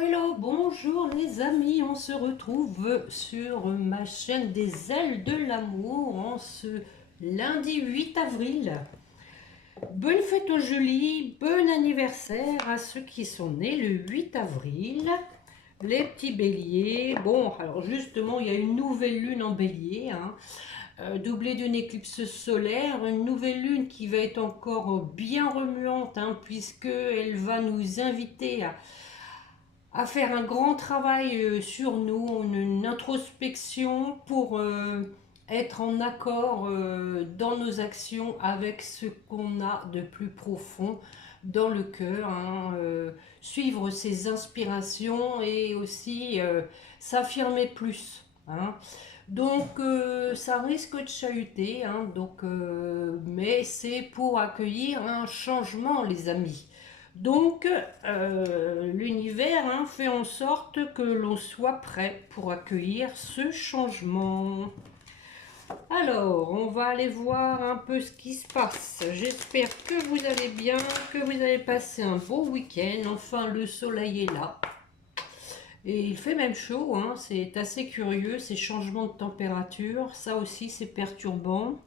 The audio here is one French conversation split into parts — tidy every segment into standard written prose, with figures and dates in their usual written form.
Hello, bonjour les amis, on se retrouve sur ma chaîne des ailes de l'amour en ce lundi 8 avril. Bonne fête aux Julie, bon anniversaire à ceux qui sont nés le 8 avril, les petits béliers. Bon, alors justement, il y a une nouvelle lune en bélier, doublée d'une éclipse solaire, une nouvelle lune qui va être encore bien remuante, puisqu'elle va nous inviter à faire un grand travail sur nous, une introspection pour être en accord dans nos actions avec ce qu'on a de plus profond dans le cœur, suivre ses inspirations et aussi s'affirmer plus. Donc ça risque de chahuter, mais c'est pour accueillir un changement, les amis. Donc, l'univers fait en sorte que l'on soit prêt pour accueillir ce changement. Alors, on va aller voir un peu ce qui se passe. J'espère que vous allez bien, que vous avez passé un beau week-end. Enfin, le soleil est là. Et il fait même chaud, c'est assez curieux, ces changements de température. Ça aussi, c'est perturbant.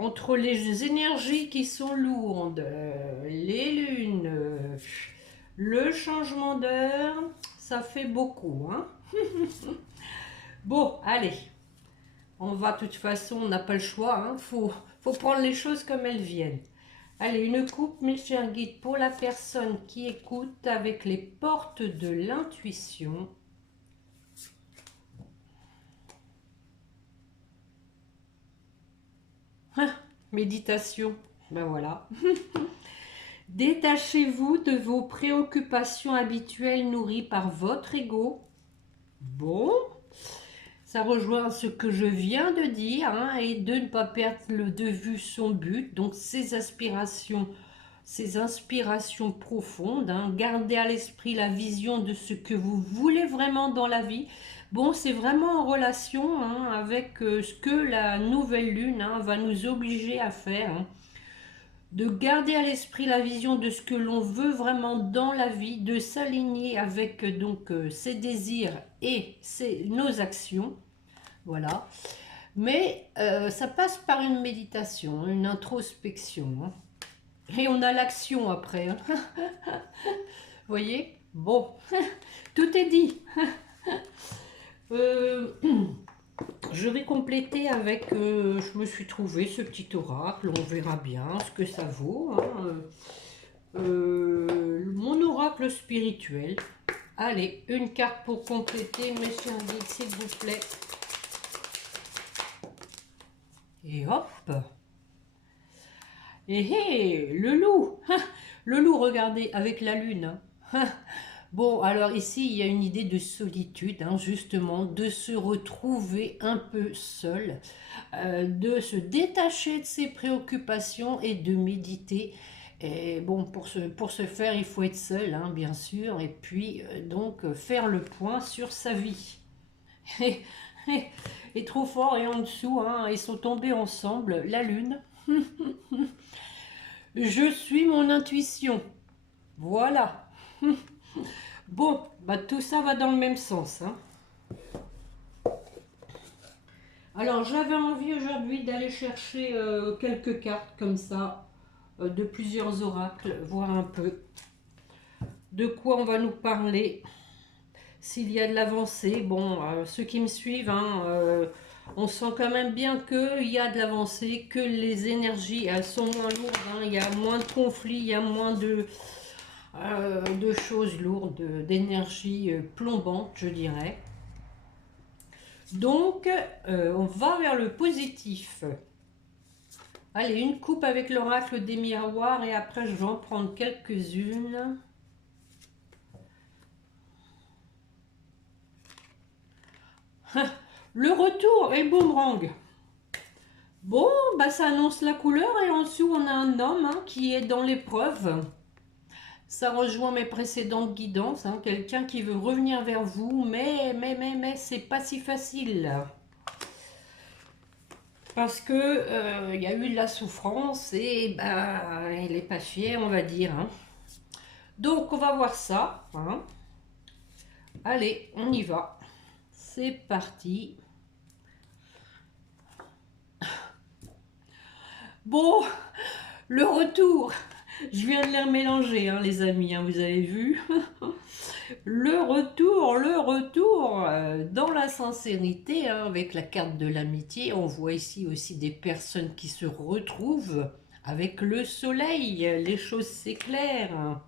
Entre les énergies qui sont lourdes, les lunes, le changement d'heure, ça fait beaucoup. Bon, allez, on va de toute façon, on n'a pas le choix. Faut prendre les choses comme elles viennent. Allez, une coupe, mes chers guides, pour la personne qui écoute avec les portes de l'intuition. Méditation, ben voilà. Détachez-vous de vos préoccupations habituelles nourries par votre ego. Bon, ça rejoint ce que je viens de dire, et de ne pas perdre de vue son but, donc ses aspirations, ses inspirations profondes. Gardez à l'esprit la vision de ce que vous voulez vraiment dans la vie. Bon, c'est vraiment en relation avec ce que la nouvelle lune va nous obliger à faire. De garder à l'esprit la vision de ce que l'on veut vraiment dans la vie, de s'aligner avec ses désirs et nos actions. Voilà. Mais ça passe par une méditation, une introspection. Et on a l'action après. Vous voyez? Bon, tout est dit. Je vais compléter avec, je me suis trouvé ce petit oracle, on verra bien ce que ça vaut. Mon oracle spirituel. Allez, une carte pour compléter, mes chers guides, s'il vous plaît. Et hop. Et le loup. Le loup, regardez, avec la lune. Bon, alors ici, il y a une idée de solitude, justement, de se retrouver un peu seul, de se détacher de ses préoccupations et de méditer. Et bon, pour ce faire, il faut être seul, bien sûr, et puis faire le point sur sa vie. Et trop fort, et en dessous, ils sont tombés ensemble, la lune. Je suis mon intuition. Voilà. Bon, tout ça va dans le même sens. Alors, j'avais envie aujourd'hui d'aller chercher quelques cartes comme ça, de plusieurs oracles, voir un peu de quoi on va nous parler, s'il y a de l'avancée. Bon, ceux qui me suivent, on sent quand même bien qu'il y a de l'avancée, que les énergies, elles sont moins lourdes, il y a moins de conflits, il y a moins de choses lourdes, d'énergie plombante, je dirais. Donc, on va vers le positif. Allez, une coupe avec l'oracle des miroirs et après je vais en prendre quelques-unes. Le retour et le boomerang. Bon, ça annonce la couleur et en dessous on a un homme qui est dans l'épreuve. Ça rejoint mes précédentes guidances, quelqu'un qui veut revenir vers vous, mais c'est pas si facile. Parce que y a eu de la souffrance et elle n'est pas fière, on va dire. Donc on va voir ça. Allez, on y va. C'est parti. Bon, le retour. Je viens de les remélanger, hein, les amis, hein, vous avez vu. Le retour dans la sincérité, hein, avec la carte de l'amitié. On voit ici aussi des personnes qui se retrouvent avec le soleil. Les choses s'éclairent.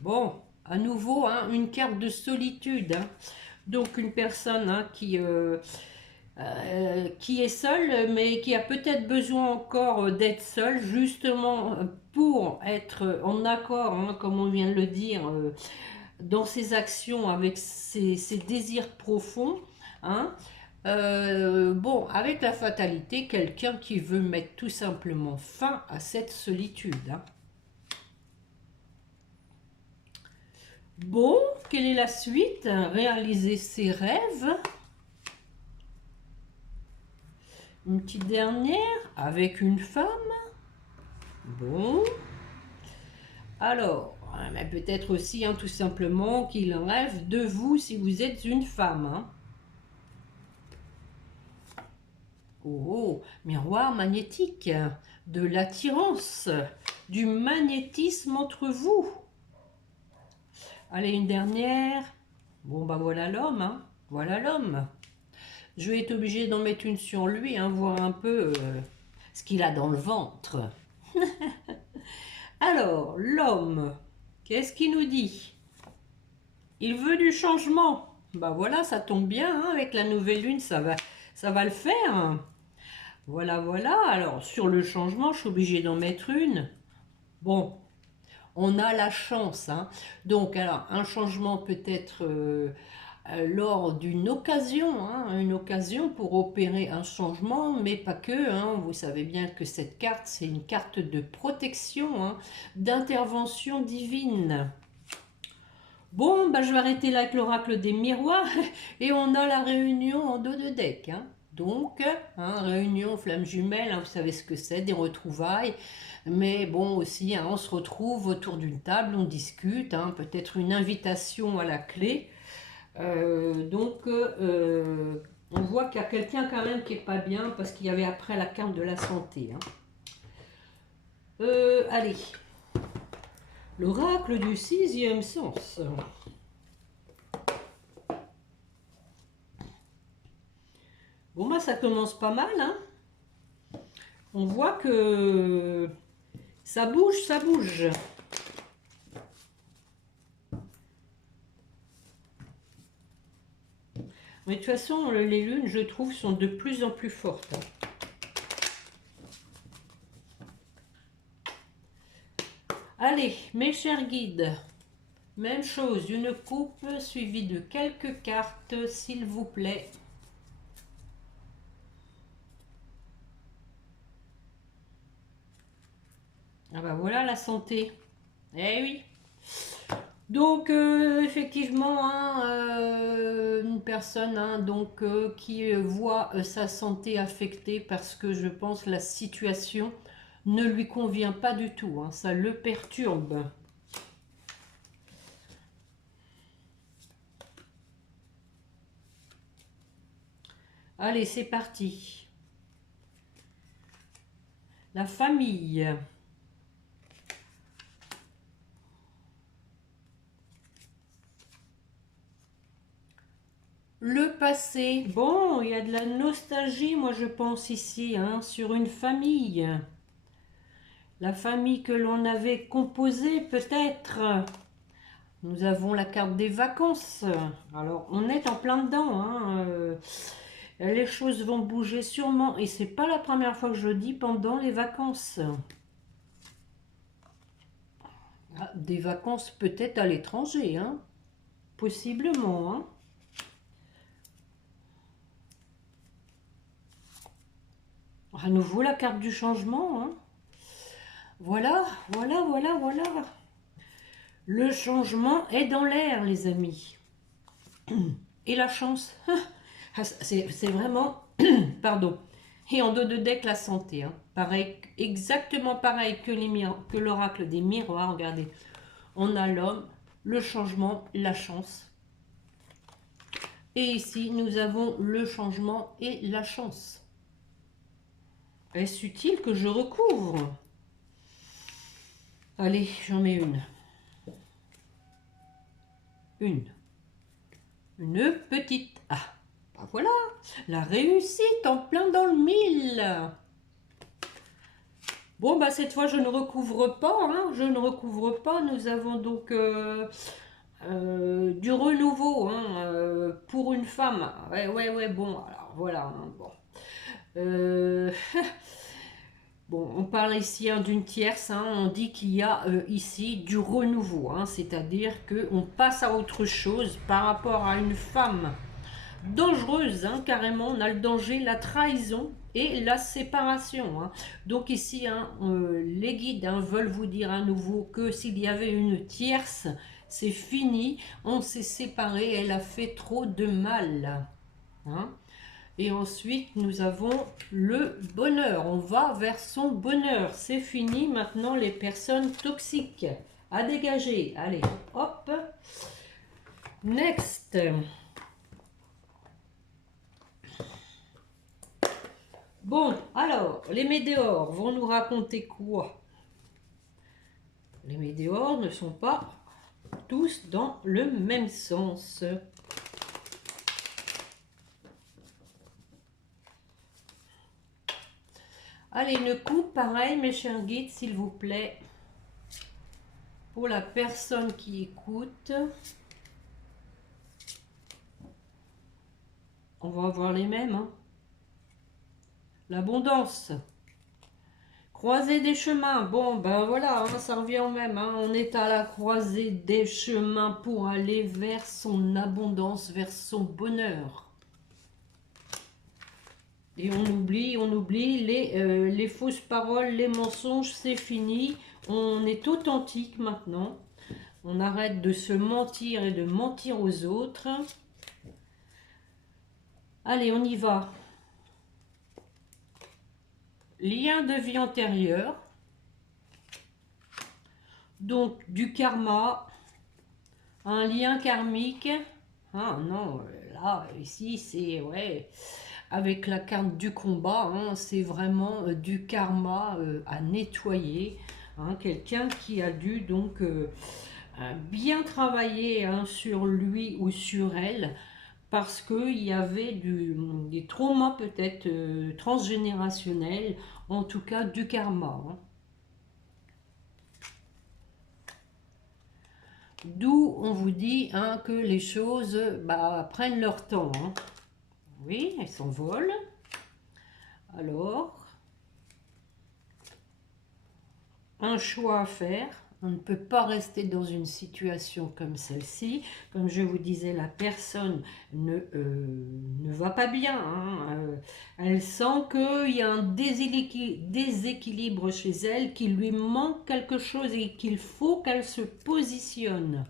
Bon, à nouveau, hein, une carte de solitude. Hein. Donc une personne, hein, qui est seule, mais qui a peut-être besoin encore d'être seule, justement pour être en accord, hein, comme on vient de le dire, dans ses actions avec ses désirs profonds. Hein. Bon, avec la fatalité, quelqu'un qui veut mettre tout simplement fin à cette solitude. Hein. Bon, quelle est la suite? Réaliser ses rêves. Une petite dernière avec une femme. Bon. Alors, mais peut-être aussi, hein, tout simplement, qu'il rêve de vous si vous êtes une femme. Hein. Oh, miroir magnétique, de l'attirance, du magnétisme entre vous. Allez, une dernière. Bon, ben voilà l'homme, hein. Voilà l'homme. Je vais être obligée d'en mettre une sur lui, hein, voir un peu ce qu'il a dans le ventre. Alors, l'homme, qu'est-ce qu'il nous dit? Il veut du changement. Ben voilà, ça tombe bien, hein, avec la nouvelle lune, ça va le faire. Voilà, voilà. Alors, sur le changement, je suis obligée d'en mettre une. Bon, on a la chance. Hein. Donc, alors, un changement peut-être lors d'une occasion, hein, une occasion pour opérer un changement, mais pas que. Hein. Vous savez bien que cette carte, c'est une carte de protection, hein, d'intervention divine. Bon, bah, je vais arrêter là avec l'oracle des miroirs et on a la réunion en dos de deck. Hein. Donc, hein, réunion flamme jumelle, hein, vous savez ce que c'est, des retrouvailles. Mais bon, aussi, hein, on se retrouve autour d'une table, on discute, hein, peut-être une invitation à la clé. Donc, on voit qu'il y a quelqu'un quand même qui n'est pas bien parce qu'il y avait après la carte de la santé. Hein. Allez, l'oracle du sixième sens. Bon, bah, ça commence pas mal. Hein. On voit que ça bouge, ça bouge. Mais de toute façon, les lunes, je trouve, sont de plus en plus fortes. Allez, mes chers guides, même chose, une coupe suivie de quelques cartes, s'il vous plaît. Ah bah voilà la santé. Eh oui. Donc effectivement, hein, une personne, hein, donc, qui voit sa santé affectée parce que je pense la situation ne lui convient pas du tout. Hein, ça le perturbe. Allez, c'est parti. La famille. Le passé. Bon, il y a de la nostalgie, moi je pense ici, hein, sur une famille. La famille que l'on avait composée peut-être. Nous avons la carte des vacances. Alors, on est en plein dedans. Hein, les choses vont bouger sûrement. Et c'est pas la première fois que je le dis pendant les vacances. Ah, des vacances peut-être à l'étranger. Hein, possiblement. Hein. À nouveau la carte du changement. Hein. Voilà, voilà, voilà, voilà. Le changement est dans l'air, les amis. Et la chance, c'est vraiment, pardon, Et en dos de deck, la santé. Hein. Pareil, exactement pareil que l'oracle des miroirs. Regardez, on a l'homme, le changement, la chance. Et ici, nous avons le changement et la chance. Est-ce utile que je recouvre? Allez, j'en mets une. Une petite. Ah, bah voilà, la réussite en plein dans le mille. Bon, bah cette fois, je ne recouvre pas. Hein, je ne recouvre pas. Nous avons donc du renouveau pour une femme. Ouais, bon, alors voilà. Hein, bon. Bon, on parle ici d'une tierce, hein, on dit qu'il y a ici du renouveau, hein, c'est-à-dire qu'on passe à autre chose par rapport à une femme dangereuse, hein, carrément, on a le danger, la trahison et la séparation. Hein. Donc ici, hein, les guides veulent vous dire à nouveau que s'il y avait une tierce, c'est fini, on s'est séparé, elle a fait trop de mal. Hein. Et ensuite, nous avons le bonheur. On va vers son bonheur. C'est fini maintenant les personnes toxiques. À dégager. Allez, hop. Next. Bon, alors, les météores vont nous raconter quoi? Les météores ne sont pas tous dans le même sens. Allez, une coupe, pareil, mes chers guides, s'il vous plaît. Pour la personne qui écoute. On va avoir les mêmes. Hein. L'abondance. Croisée des chemins. Bon, ben voilà, hein, ça revient au même. Hein. On est à la croisée des chemins pour aller vers son abondance, vers son bonheur. Et on oublie les fausses paroles, les mensonges, c'est fini. On est authentique maintenant. On arrête de se mentir et de mentir aux autres. Allez, on y va. Lien de vie antérieure. Donc, du karma. Un lien karmique. Ah non, là, ici, c'est... ouais. Avec la carte du combat, hein, c'est vraiment du karma à nettoyer. Hein, quelqu'un qui a dû donc bien travailler hein, sur lui ou sur elle parce qu'il y avait des traumas peut-être transgénérationnels, en tout cas du karma. Hein. D'où on vous dit hein, que les choses prennent leur temps. Hein. Oui, elles s'envolent. Alors, un choix à faire. On ne peut pas rester dans une situation comme celle-ci. Comme je vous disais, la personne ne va pas bien. Hein. Elle sent qu'il y a un déséquilibre chez elle, qu'il lui manque quelque chose et qu'il faut qu'elle se positionne.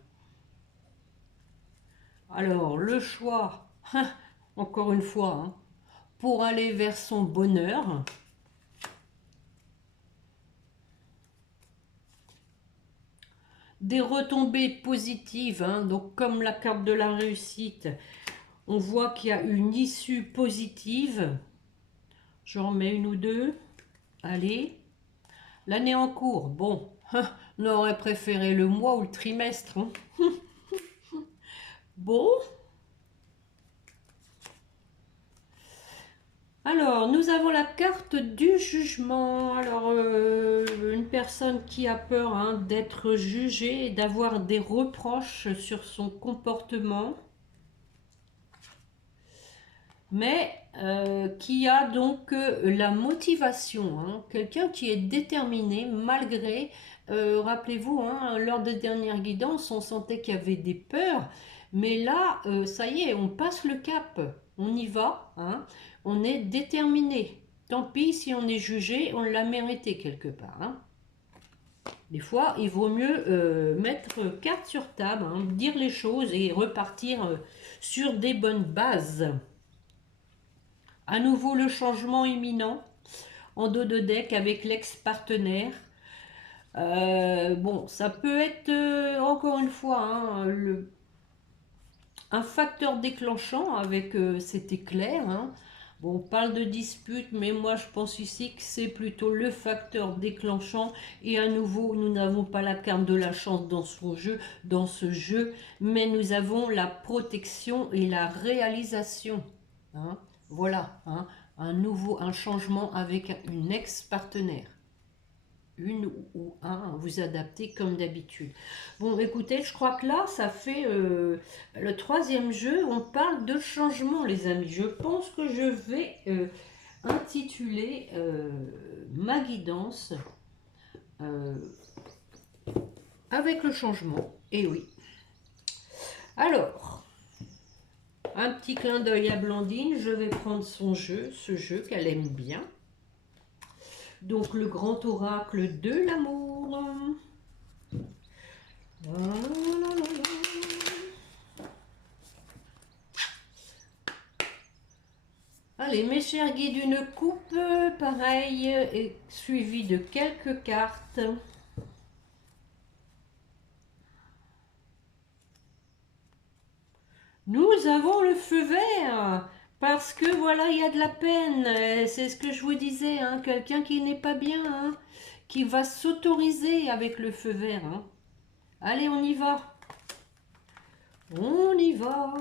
Alors, le choix, encore une fois, hein, pour aller vers son bonheur. Des retombées positives, hein, donc comme la carte de la réussite, on voit qu'il y a une issue positive. J'en mets une ou deux. Allez. L'année en cours, bon, on aurait préféré le mois ou le trimestre. Hein. Bon. Alors, nous avons la carte du jugement. Alors, une personne qui a peur hein, d'être jugée et d'avoir des reproches sur son comportement. Mais qui a donc la motivation. Hein, quelqu'un qui est déterminé malgré, rappelez-vous, hein, lors des dernières guidances, on sentait qu'il y avait des peurs. Mais là, ça y est, on passe le cap. On y va. Hein, on est déterminé. Tant pis si on est jugé, on l'a mérité quelque part. Hein. Des fois, il vaut mieux mettre carte sur table, hein, dire les choses et repartir sur des bonnes bases. À nouveau le changement imminent en dos de deck avec l'ex-partenaire. Bon, ça peut être encore une fois hein, un facteur déclenchant avec cet éclair. Hein. Bon, on parle de dispute, mais moi je pense ici que c'est plutôt le facteur déclenchant. Et à nouveau, nous n'avons pas la carte de la chance dans ce jeu, mais nous avons la protection et la réalisation. Hein. Voilà, hein, un changement avec une ex-partenaire. Une ou un, vous adaptez comme d'habitude. Bon, écoutez, je crois que là, ça fait le troisième jeu. On parle de changement, les amis. Je pense que je vais intituler ma guidance avec le changement. Et oui. Alors, un petit clin d'œil à Blandine. Je vais prendre son jeu, ce jeu qu'elle aime bien. Donc, le grand oracle de l'amour. Allez, mes chers guides, une coupe pareille et suivie de quelques cartes. Nous avons le feu vert. Parce que voilà, il y a de la peine. C'est ce que je vous disais, hein, quelqu'un qui n'est pas bien, hein, qui va s'autoriser avec le feu vert. Hein. Allez, on y va. On y va.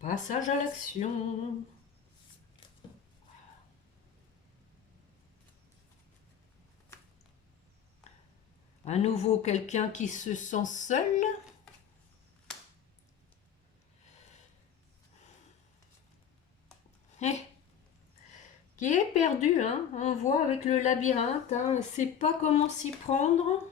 Passage à l'action. À nouveau, quelqu'un qui se sent seul. Qui est perdu, hein. On voit avec le labyrinthe, hein, ne sait pas comment s'y prendre.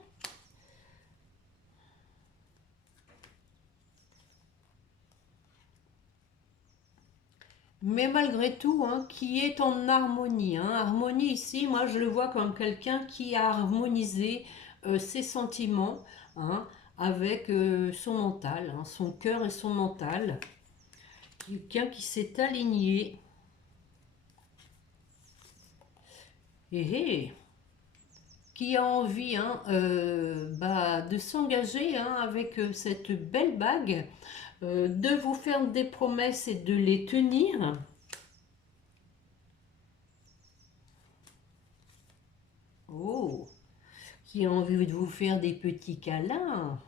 Mais malgré tout, hein, qui est en harmonie. Hein. Harmonie ici, moi je le vois comme quelqu'un qui a harmonisé ses sentiments hein, avec son mental, hein, son cœur et son mental. Quelqu'un qui s'est aligné. Et qui a envie hein, de s'engager hein, avec cette belle bague, de vous faire des promesses et de les tenir. Oh, qui a envie de vous faire des petits câlins.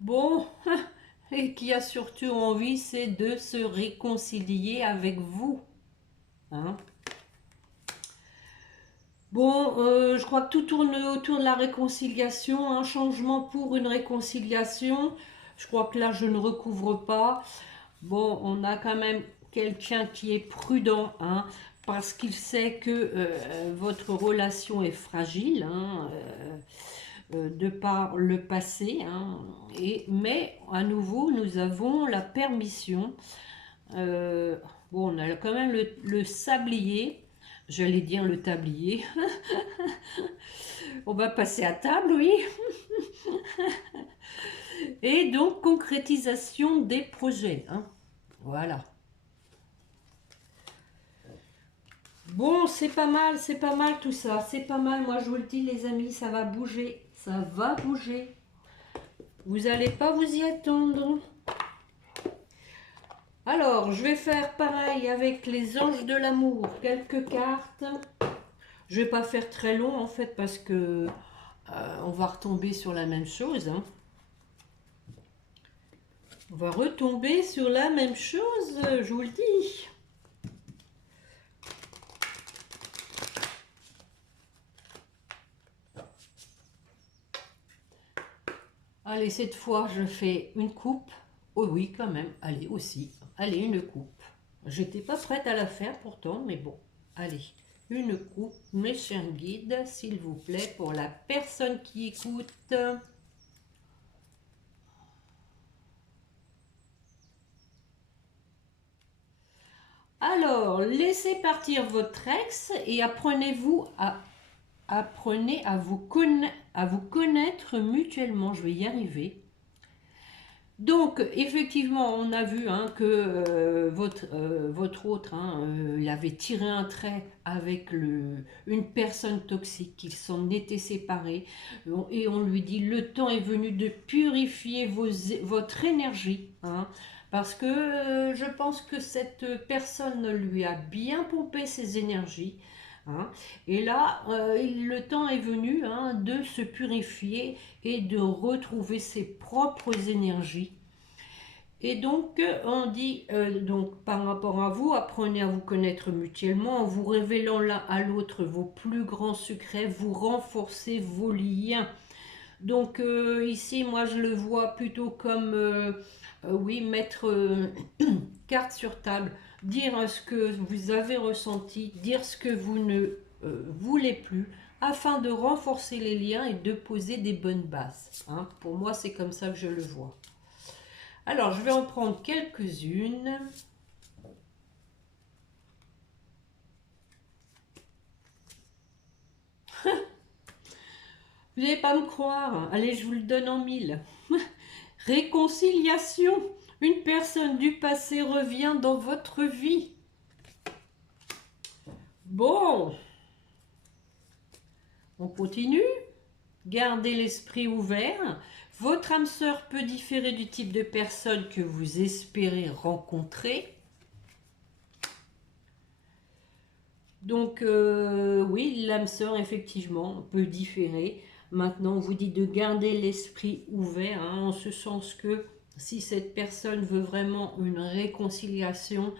Bon, et qui a surtout envie, c'est de se réconcilier avec vous. Hein. Bon, je crois que tout tourne autour de la réconciliation, un changement pour une réconciliation. Je crois que là, je ne recouvre pas. Bon, on a quand même quelqu'un qui est prudent, hein, parce qu'il sait que votre relation est fragile, hein, de par le passé. Hein, mais à nouveau, nous avons la permission. Bon, on a quand même le sablier. J'allais dire le tablier. On va passer à table, oui. Et donc, concrétisation des projets. Hein. Voilà. Bon, c'est pas mal tout ça. C'est pas mal, moi je vous le dis les amis, ça va bouger. Ça va bouger. Vous n'allez pas vous y attendre. Alors, je vais faire pareil avec les anges de l'amour. Quelques cartes. Je vais pas faire très long en fait parce que on va retomber sur la même chose. Hein. On va retomber sur la même chose, je vous le dis. Allez, cette fois, je fais une coupe. Oh oui, quand même. Allez, aussi. Allez, une coupe. J'étais pas prête à la faire pourtant, mais bon. Allez, une coupe, mes chers guides, s'il vous plaît, pour la personne qui écoute. Alors, laissez partir votre ex et apprenez-vous à apprenez à vous connaître mutuellement. Je vais y arriver. Donc, effectivement, on a vu hein, que votre autre, hein, il avait tiré un trait avec une personne toxique, qu'ils s'en étaient séparés. Et on lui dit, le temps est venu de purifier votre énergie. Hein, parce que je pense que cette personne lui a bien pompé ses énergies. Hein, et là, le temps est venu hein, de se purifier et de retrouver ses propres énergies. Et donc, on dit, donc, par rapport à vous, apprenez à vous connaître mutuellement en vous révélant l'un à l'autre vos plus grands secrets, vous renforcez vos liens. Donc, ici, moi, je le vois plutôt comme, oui, mettre carte sur table, dire ce que vous avez ressenti, dire ce que vous ne voulez plus, afin de renforcer les liens et de poser des bonnes bases. Hein. Pour moi, c'est comme ça que je le vois. Alors, je vais en prendre quelques-unes. Vous n'allez pas me croire. Allez, je vous le donne en 1000. Réconciliation. Une personne du passé revient dans votre vie. Bon. On continue. Gardez l'esprit ouvert. Votre âme sœur peut différer du type de personne que vous espérez rencontrer. Donc, oui, l'âme sœur, effectivement, peut différer. Maintenant, on vous dit de garder l'esprit ouvert, hein, en ce sens que si cette personne veut vraiment une réconciliation,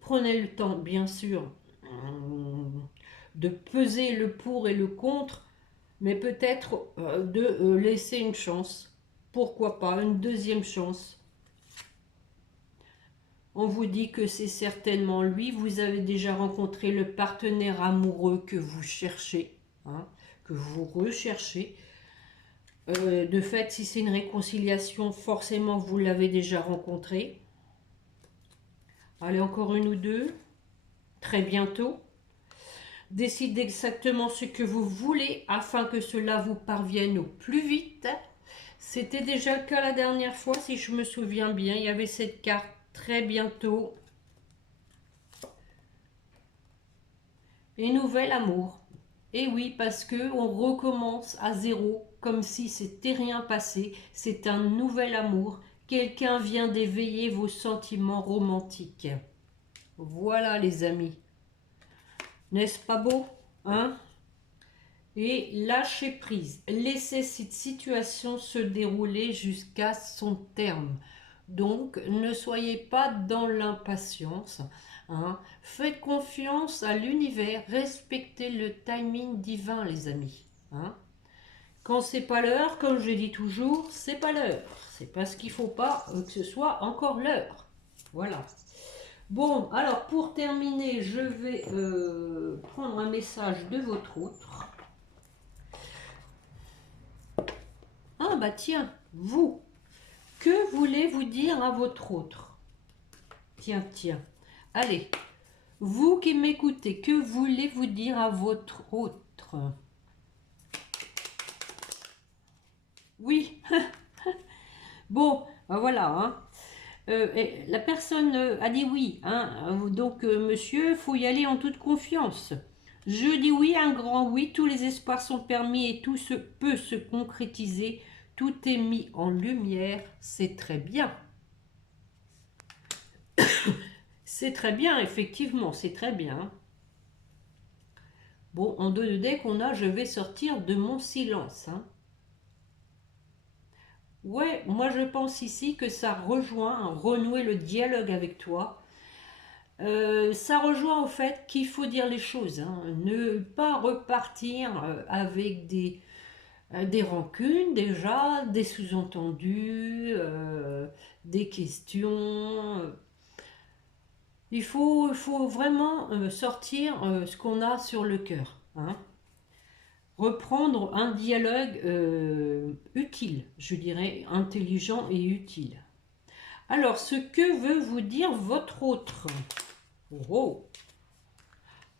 prenez le temps, bien sûr, de peser le pour et le contre, mais peut-être de laisser une chance. Pourquoi pas, une deuxième chance. On vous dit que c'est certainement lui. Vous avez déjà rencontré le partenaire amoureux que vous cherchez, hein, que vous recherchez. De fait, si c'est une réconciliation, forcément, vous l'avez déjà rencontré. Allez, encore une ou deux. Très bientôt. Décidez exactement ce que vous voulez afin que cela vous parvienne au plus vite. C'était déjà le cas la dernière fois, si je me souviens bien. Il y avait cette carte. Très bientôt. Et nouvel amour. Et oui, parce que on recommence à zéro, comme si c'était rien passé. C'est un nouvel amour. Quelqu'un vient d'éveiller vos sentiments romantiques. Voilà les amis. N'est-ce pas beau, hein? Et lâchez prise. Laissez cette situation se dérouler jusqu'à son terme. Donc, ne soyez pas dans l'impatience. Hein. Faites confiance à l'univers. Respectez le timing divin, les amis. Hein. Quand c'est pas l'heure, comme je dis toujours, c'est pas l'heure. C'est parce qu'il faut pas que ce soit encore l'heure. Voilà. Bon, alors pour terminer, je vais prendre un message de votre autre. Ah bah tiens, vous. Que voulez-vous dire à votre autre? Tiens, tiens. Allez, vous qui m'écoutez, que voulez-vous dire à votre autre? Oui. Bon, ben voilà. Hein. La personne a dit oui. Hein. Donc, monsieur, il faut y aller en toute confiance. Je dis oui, un grand oui. Tous les espoirs sont permis et tout peut se concrétiser. Tout est mis en lumière, c'est très bien. C'est très bien, effectivement, c'est très bien. Bon, en 2 de deck, on a « Je vais sortir de mon silence hein. ». Ouais, moi je pense ici que ça rejoint, renouer le dialogue avec toi. Ça rejoint au fait qu'il faut dire les choses. Hein. Ne pas repartir avec des rancunes déjà, des sous-entendus, des questions. Il faut vraiment sortir ce qu'on a sur le cœur. Hein. Reprendre un dialogue utile, je dirais, intelligent et utile. Alors, ce que veut vous dire votre autre? Oh.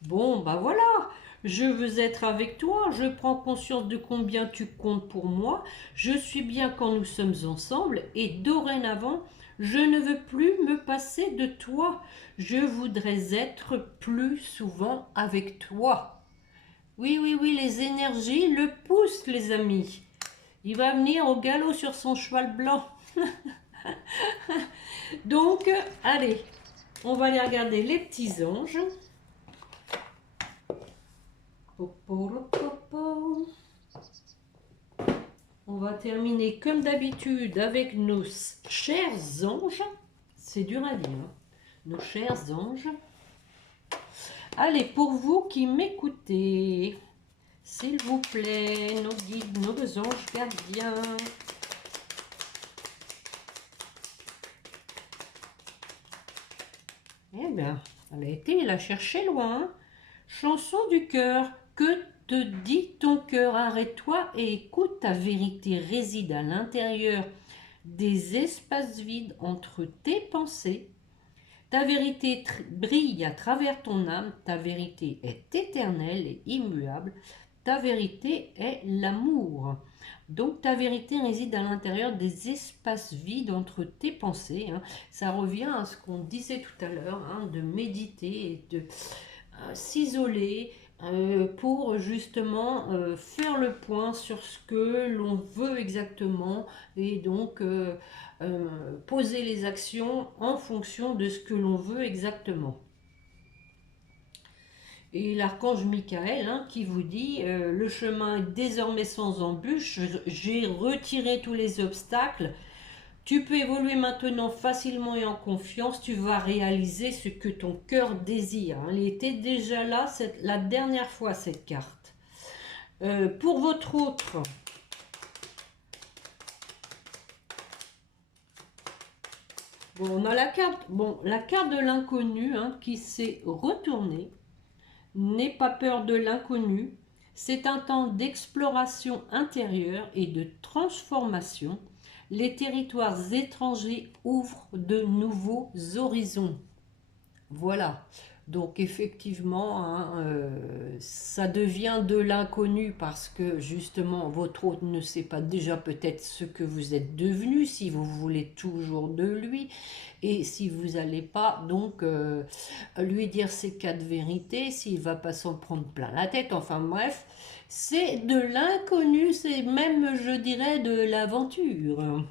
Bon, bah voilà. Je veux être avec toi. Je prends conscience de combien tu comptes pour moi. Je suis bien quand nous sommes ensemble. Et dorénavant, je ne veux plus me passer de toi. Je voudrais être plus souvent avec toi. Oui, oui, oui, les énergies le poussent, les amis. Il va venir au galop sur son cheval blanc. Donc, allez, on va aller regarder les petits anges. On va terminer comme d'habitude avec nos chers anges. C'est dur à dire, hein. Nos chers anges. Allez, pour vous qui m'écoutez, s'il vous plaît, nos guides, nos anges gardiens. Eh bien, elle a cherché loin. Chanson du cœur, que te dit ton cœur? Arrête-toi et écoute, ta vérité réside à l'intérieur des espaces vides entre tes pensées. Ta vérité brille à travers ton âme, ta vérité est éternelle et immuable, ta vérité est l'amour. Donc ta vérité réside à l'intérieur des espaces vides entre tes pensées, hein. Ça revient à ce qu'on disait tout à l'heure, hein, de méditer et de s'isoler pour justement faire le point sur ce que l'on veut exactement et donc poser les actions en fonction de ce que l'on veut exactement. Et l'archange Michael, hein, qui vous dit le chemin est désormais sans embûche, j'ai retiré tous les obstacles, tu peux évoluer maintenant facilement et en confiance, tu vas réaliser ce que ton cœur désire. Elle était déjà là la dernière fois, cette carte. Pour votre autre, bon, on a la carte de l'inconnu, hein, qui s'est retournée. N'aie pas peur de l'inconnu. C'est un temps d'exploration intérieure et de transformation. Les territoires étrangers ouvrent de nouveaux horizons. Voilà. Donc effectivement, hein, ça devient de l'inconnu parce que justement votre hôte ne sait pas déjà peut-être ce que vous êtes devenu, si vous voulez toujours de lui, et si vous n'allez pas donc lui dire ces quatre vérités, s'il va pas s'en prendre plein la tête, enfin bref, c'est de l'inconnu, c'est même je dirais de l'aventure.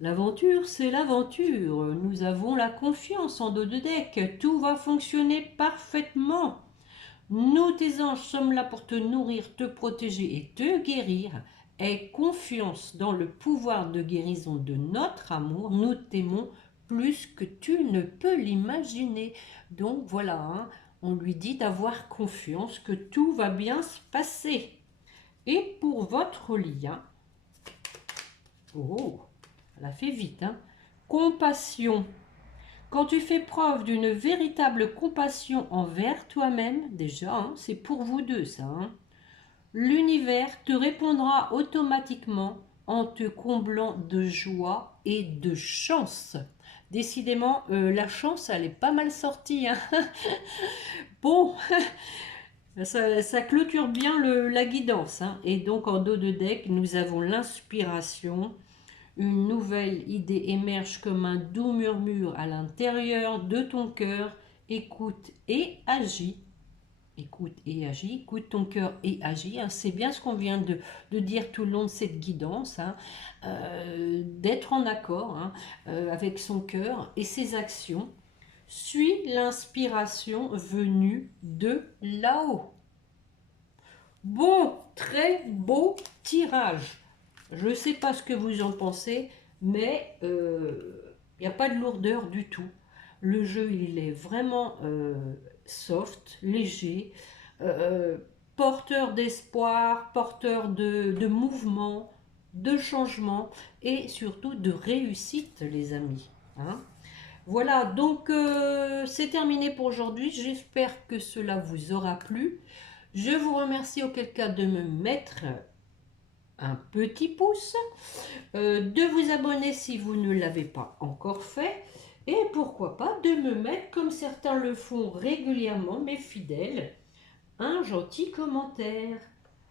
L'aventure, c'est l'aventure. Nous avons la confiance en dos de deck. Tout va fonctionner parfaitement. Nous, tes anges, sommes là pour te nourrir, te protéger et te guérir. Aie confiance dans le pouvoir de guérison de notre amour. Nous t'aimons plus que tu ne peux l'imaginer. Donc voilà, hein, on lui dit d'avoir confiance, que tout va bien se passer. Et pour votre lien, oh, elle a fait vite, hein. Compassion. Quand tu fais preuve d'une véritable compassion envers toi-même, déjà, hein, c'est pour vous deux ça, hein, l'univers te répondra automatiquement en te comblant de joie et de chance. Décidément, la chance, elle est pas mal sortie, hein. Bon, ça clôture bien la guidance, hein. Et donc en dos de deck, nous avons l'inspiration. Une nouvelle idée émerge comme un doux murmure à l'intérieur de ton cœur. Écoute et agis. Écoute et agis. Écoute ton cœur et agis. Hein. C'est bien ce qu'on vient de dire tout le long de cette guidance. Hein. D'être en accord, hein, avec son cœur et ses actions. Suis l'inspiration venue de là-haut. Bon, très beau tirage. Je ne sais pas ce que vous en pensez, mais il n'y a pas de lourdeur du tout. Le jeu, il est vraiment soft, léger, porteur d'espoir, porteur de mouvement, de changement et surtout de réussite, les amis. Hein. Voilà, donc c'est terminé pour aujourd'hui. J'espère que cela vous aura plu. Je vous remercie auquel cas de me mettre un petit pouce, de vous abonner si vous ne l'avez pas encore fait, et pourquoi pas de me mettre, comme certains le font régulièrement, mes fidèles, un gentil commentaire.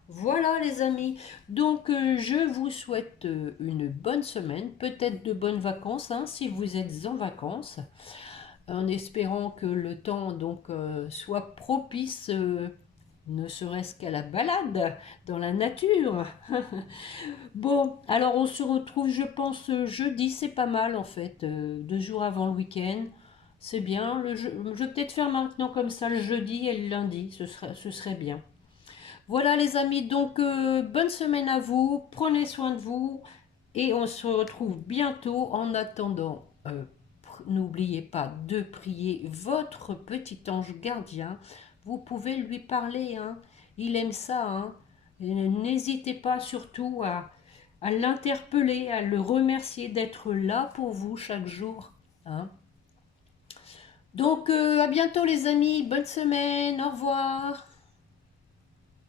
Voilà les amis, donc je vous souhaite une bonne semaine, peut-être de bonnes vacances hein, si vous êtes en vacances, en espérant que le temps donc soit propice, ne serait-ce qu'à la balade dans la nature. Bon, alors on se retrouve, je pense, jeudi, c'est pas mal en fait, 2 jours avant le week-end. C'est bien, je vais peut-être faire maintenant comme ça le jeudi et le lundi, ce serait bien. Voilà les amis, donc bonne semaine à vous, prenez soin de vous et on se retrouve bientôt. En attendant, n'oubliez pas de prier votre petit ange gardien. Vous pouvez lui parler, hein. Il aime ça, hein. Et n'hésitez pas surtout à l'interpeller, à le remercier d'être là pour vous chaque jour, hein. Donc à bientôt les amis, bonne semaine, au revoir.